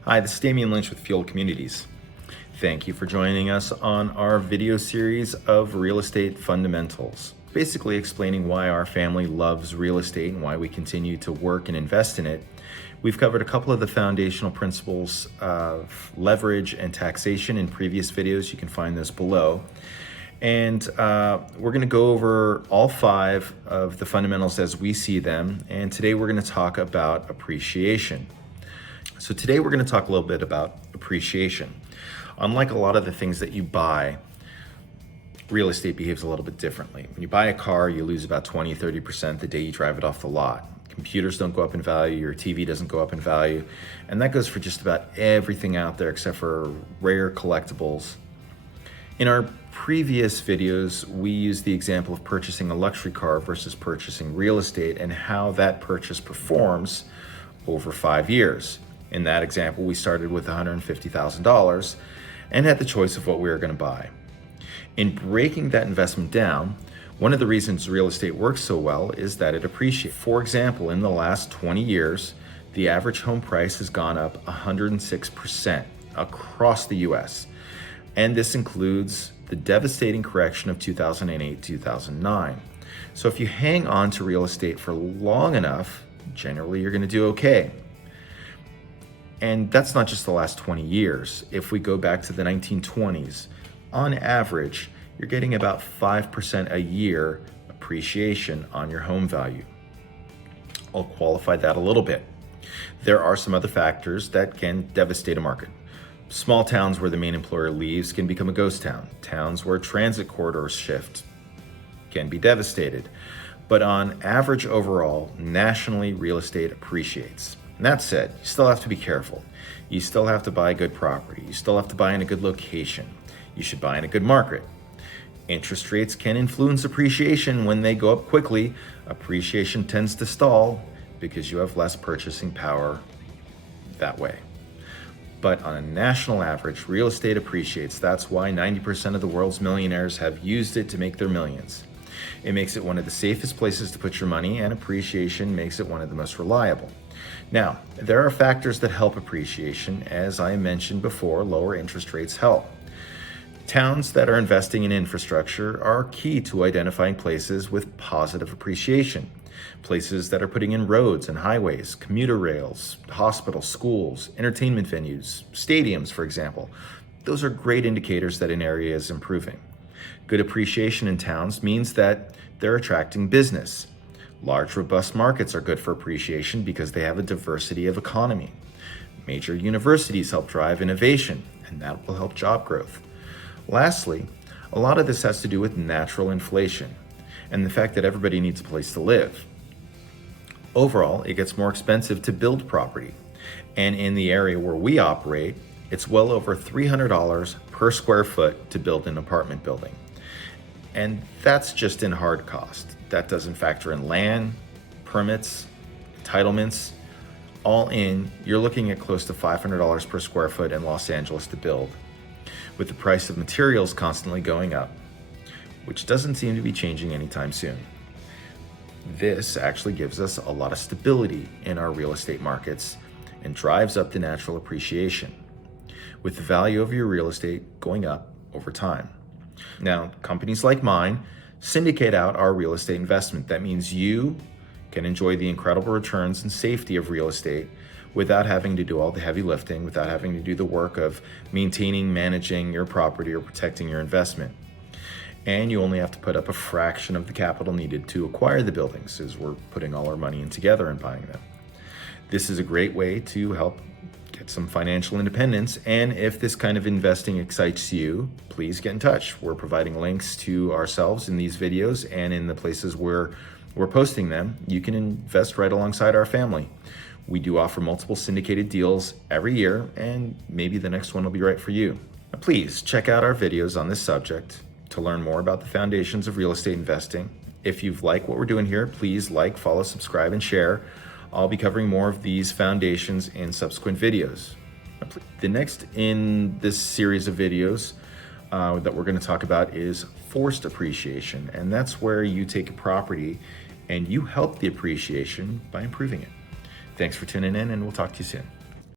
Hi, this is Damian Lynch with Fuel Communities. Thank you for joining us on our video series of real estate fundamentals, basically explaining why our family loves real estate and why we continue to work and invest in it. We've covered a couple of the foundational principles of leverage and taxation in previous videos. You can find those below. And we're going to go over all 5 of the fundamentals as we see them. And today we're going to talk about appreciation. So today we're going to talk a little bit about appreciation. Unlike a lot of the things that you buy, real estate behaves a little bit differently. When you buy a car, you lose about 20-30% the day you drive it off the lot. Computers don't go up in value, your TV doesn't go up in value, and that goes for just about everything out there except for rare collectibles. In our previous videos, we used the example of purchasing a luxury car versus purchasing real estate and how that purchase performs over 5 years. In that example, we started with $150,000 and had the choice of what we were going to buy. In breaking that investment down, one of the reasons real estate works so well is that it appreciates. For example, in the last 20 years, the average home price has gone up 106% across the US. And this includes the devastating correction of 2008-2009. So if you hang on to real estate for long enough, generally you're going to do okay. And that's not just the last 20 years. If we go back to the 1920s, on average, you're getting about 5% a year appreciation on your home value. I'll qualify that a little bit. There are some other factors that can devastate a market. Small towns where the main employer leaves can become a ghost town. Towns where transit corridors shift can be devastated. But on average overall, nationally, real estate appreciates. And that said, you still have to be careful. You still have to buy good property. You still have to buy in a good location. You should buy in a good market. Interest rates can influence appreciation. When they go up quickly, appreciation tends to stall because you have less purchasing power that way. But on a national average, real estate appreciates. That's why 90% of the world's millionaires have used it to make their millions. It makes it one of the safest places to put your money, and appreciation makes it one of the most reliable. Now, there are factors that help appreciation. As I mentioned before, lower interest rates help. Towns that are investing in infrastructure are key to identifying places with positive appreciation. Places that are putting in roads and highways, commuter rails, hospitals, schools, entertainment venues, stadiums, for example. Those are great indicators that an area is improving. Good appreciation in towns means that they're attracting business. Large, robust markets are good for appreciation because they have a diversity of economy. Major universities help drive innovation, and that will help job growth. Lastly, a lot of this has to do with natural inflation and the fact that everybody needs a place to live. Overall, it gets more expensive to build property, and in the area where we operate, it's well over $300 per square foot to build an apartment building. And that's just in hard cost. That doesn't factor in land, permits, entitlements. All in, you're looking at close to $500 per square foot in Los Angeles to build, with the price of materials constantly going up, which doesn't seem to be changing anytime soon. This actually gives us a lot of stability in our real estate markets and drives up the natural appreciation, with the value of your real estate going up over time. Now, companies like mine syndicate out our real estate investment. That means you can enjoy the incredible returns and safety of real estate without having to do all the heavy lifting, without having to do the work of maintaining, managing your property or protecting your investment. And you only have to put up a fraction of the capital needed to acquire the buildings, as we're putting all our money in together and buying them. This is a great way to help get some financial independence, and if this kind of investing excites you, please get in touch. We're providing links to ourselves in these videos and in the places where we're posting them. You can invest right alongside our family. We do offer multiple syndicated deals every year, and maybe the next one will be right for you. Please check out our videos on this subject to learn more about the foundations of real estate investing. If you've liked what we're doing here, please like, follow, subscribe, and share. I'll be covering more of these foundations in subsequent videos. The next in this series of videos that we're going to talk about is forced appreciation, and that's where you take a property and you help the appreciation by improving it. Thanks for tuning in, and we'll talk to you soon.